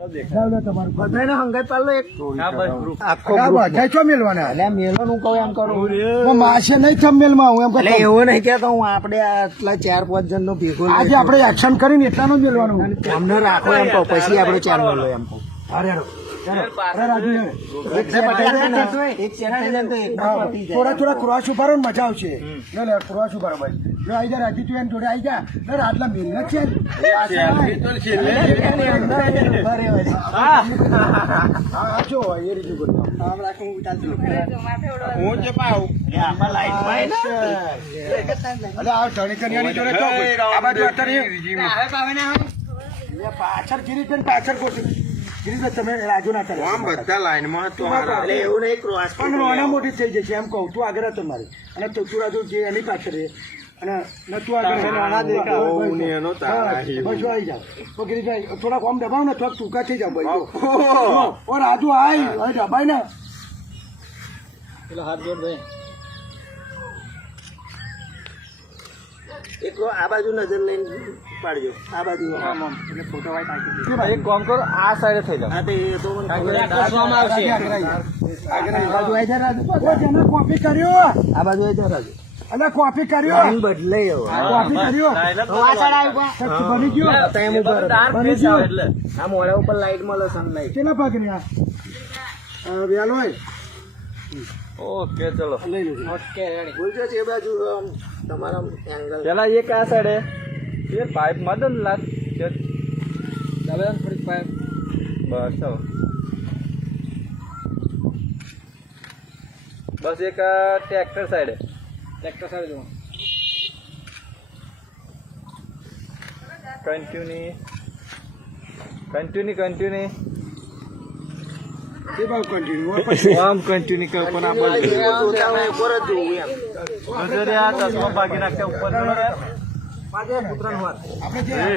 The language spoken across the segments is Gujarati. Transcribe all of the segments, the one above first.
બધાને હંગાત પાડલો એક. આખો આ group બધા ચો મેલવાના? એટલે આ મેલોનું કહું એમ કરું. માસે નહીં થમ મેલમાં હું એમ એટલે કહું એવું નહીં હું આપણે આટલા ચાર પાંચ જણ નો ભેગો આજે આપડે એક્શન કરીને એટલાનું મેળવાનું મેલવાનું. અમને રાખો એમ કહું પછી આપણે ચાર મેલો એમ કહું. થોડા થોડા ક્રોસ ઉભારો ને મજા આવશે. લે લે ક્રોસ ઉભારો ભાઈ જો આઈ જા રાજી તું એની જોડે આઈ જા. આટલા મહેનત છે. હા. હા, જો એ પાછળ ગિરીશભાઈ પાછળ ગોઠવી. ગિરીશભાઈ તમે રાજુ ના કરે આમ બધા લાઈનમાં તો એટલે એવું નહીં cross પણ નાના મોટી થઈ જશે એમ કહું. તું આગળ હતો મારી. અને તું તું રાજુ જે એની પાછળ રહે અને ન તું આગળ નાના દેખાવ. એનો બસ, આવી જાઓ. તો ગિરીશભાઈ થોડાક આમ દબાવ ને થોડાક ટૂંકા થઈ જાવ ભાઈ. ઓ રાજુ આય હાથ જોડ ને એકલો આ બાજુ નજર લઈને પાડજો. આ બાજુ આમ આમ. એટલે ફોટો વાય નાખી એક કામ કરો આ સાઈડે થઈ જાવ હા તો એ તો રાજુ. આવી. રાજુ. રાજુ કોપી કર્યો. આ બાજુ એ જરા જો. અલે કોપી કર્યો. રંગ કોપી કર્યો બની ગયો. બની ગયો. આ મોઢા ઉપર લાઈટ મળે સનલાઈટ કેટલા આ વ્યાલો હોય ઓકે ચલો. ઓકે બોલજો છે એ બાજુ આમ તમારા એંગલ પેલા એક આ સાઈડે એ. પાઇપમાં દો છે લાગ. થોડીક પાઇપ બસ ચાલો. બસ એક ટ્રેક્ટર સાઈડે ટ્રેક્ટર સાઈડે જો કન્ટિન્યુ કન્ટિન્યુ કન્ટિન્યુ ભાવ કન્ટિન્યુ આમ કન્ટિન્યુ આ હોય ઉપર જ જોવું એમ. નજરે ચશ્મા ભાગી નાખ્યા ઉપર જોડો રે. આપણે જે હોય.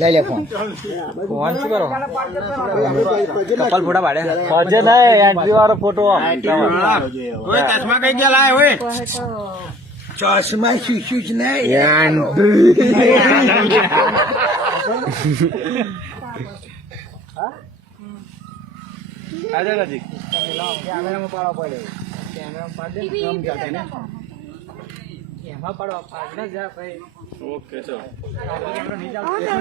લઈ કેમેરામાં પાડવા પડે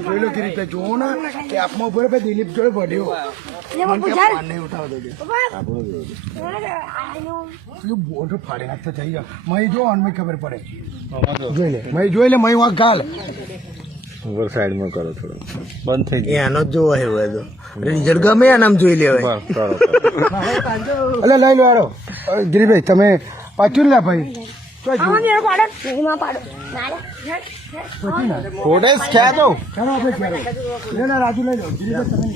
જોઈ લો કેવી રીતે ને કે આપમાં રહ્યો, દિલીપ જોડે ભર્યો પાન નહીં નાખતો થઈ ગયો મય જો અનમે ખબર પડે જોઈ લે મય જોઈ લે મય વાંક ગાલ. ઉપર સાઈડમાં કરો થોડો. બંધ થઈ એનો જ જોવો હવે તો. રિઝલ્ટ ગમે એનામ જોઈ લેવાય. એટલે લઈ લો આરો ગિરીભાઈ તમે પાછું લે ભાઈ. રાજુ લઈ લો. તમે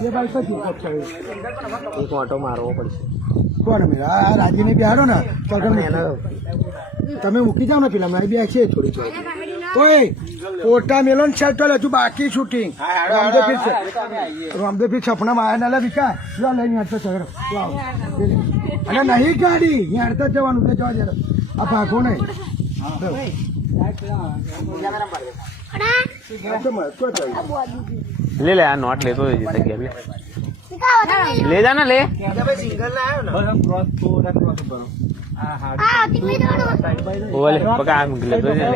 બે બાઈક પછી એક ઓટો મારવો પડશે. કોણ અમે? આ રાજીને બિહારો ને? તો તમે તમે મૂકી જાઓ ને પેલા મારી બે છે થોડી થોડી ઓય કોટા મેલો ને ચાલ હજુ બાકી શૂટિંગ રામદેવ ફીર સપના માં આયા વિકા જો લઈને હટતો ચગડો આવો. અને નહીં ગાડી અહીંયા હડતા જવાનું એટલે જવા જરા આ ભાગો નહીં. તો તો. લે લે આ નોટ લેતો જઈ જગ્યા લે जाना ले ને લે. સિંગલ ના આવ્યો ને ઓલે પકા આ મૂકી લેતો જઈ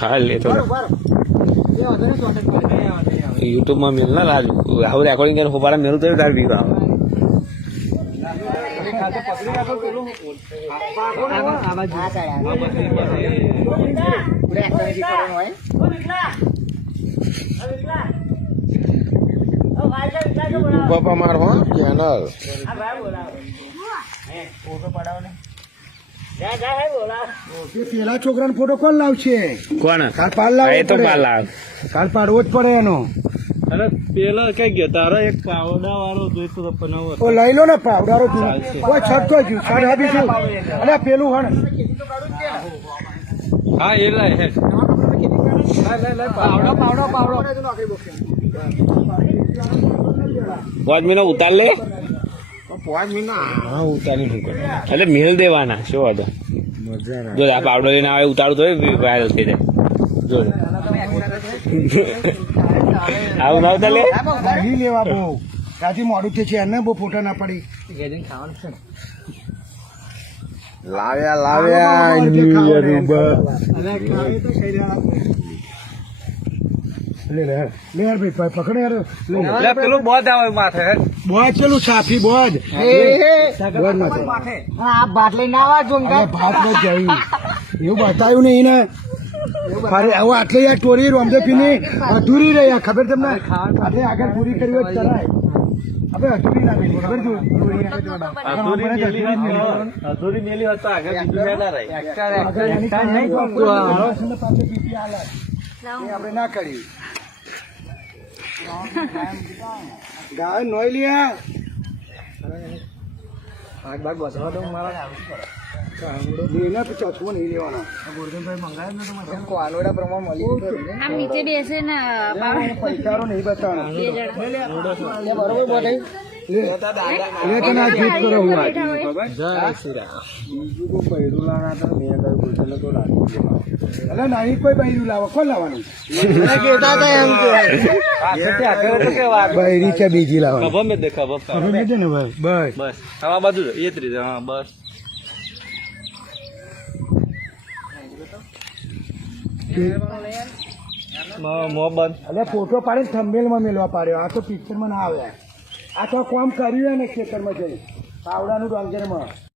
હા લેતો યુટ્યુબમાં મેલ ના રાજુ હવે રેકોર્ડિંગ કરીને હોપારા મેલું તો તાર વીર આવે બાપા મારો ચેનલ પેલા છોકરાનો ફોટો કોણ લાવશે? કોણ? કાલ પાડ લાવવો તો પડે. લાવ. કાલ પાડવો જ પડે એનો. અરે પેલા કઈ ગયા? તારો એક પાવડા વાળો જોઈતો તો પનાવો ઓ લઈ લો ને પાવડારો કોઈ છટકો સાડ આપીશું અને પેલું હણ. હા એ લાય હે. પાંચ મહિના ઉતાર લે. હા ઉતારી મૂકો એટલે મેલ દેવાના શું હતો જો આ પાવડો લઈને આવે ઉતારું તો વાયરલ થઈ જાય. જો. આવું ના ઉતાર લે. લેવા બહુ. ત્યાંથી મોડું થયું છે એને બહુ ફોટા ના પડી. લાવ્યા લાવ્યા ન્યુ યર ઉપર લે લે લે યાર ભાઈ પ- પકડો યાર. લે લે. પેલું બોધ આવે માથે. બોજ પેલું છાફી બોજ. બોજ માથે. આ બાટલી ના આવે અરે ભાત ન જઈ. એવું બતાવ્યું નહીં ને. અરે હવે આટલે યાર ટોરી રોમદે પીની. અધૂરી રહી યાર ખબર તમને? આટલે આગળ પૂરી કરી હોય કરાય હવે અધૂરી ના રહી ખબર છું અધૂરી મેલી હોત આગળ બીજું ના રહી? આગળ એની નહીં કરતું. પાછળને પાછળ પીપી હાલે. એ આપણે ના કર્યું ગાય નોઈ લ્યા લેના તો ચશ્મો નહીં લેવાના. આમ નીચે બેસે ને બાબા પૈસારો નહીં બતાવવાનો. બે જણા. લે લે તને આ ગીત કરો હું આ. અલા નહીં કોઈ બૈરું લાવો કોણ લાવવાનું? બૈરી છે બીજી લાવવાની. ખબર મેં ખબર. ને બસ. બસ. આ બાજુ એ જ રીતે હા બસ. મોહબ્બત અરે ફોટો પાડીને થંબેલમાં મેલવા પાડ્યો. આ તો પિક્ચરમાં ના આવે આ તો કોમ કર્યું ને ખેતરમાં જઈ પાવડાનું ડોંગરમાં.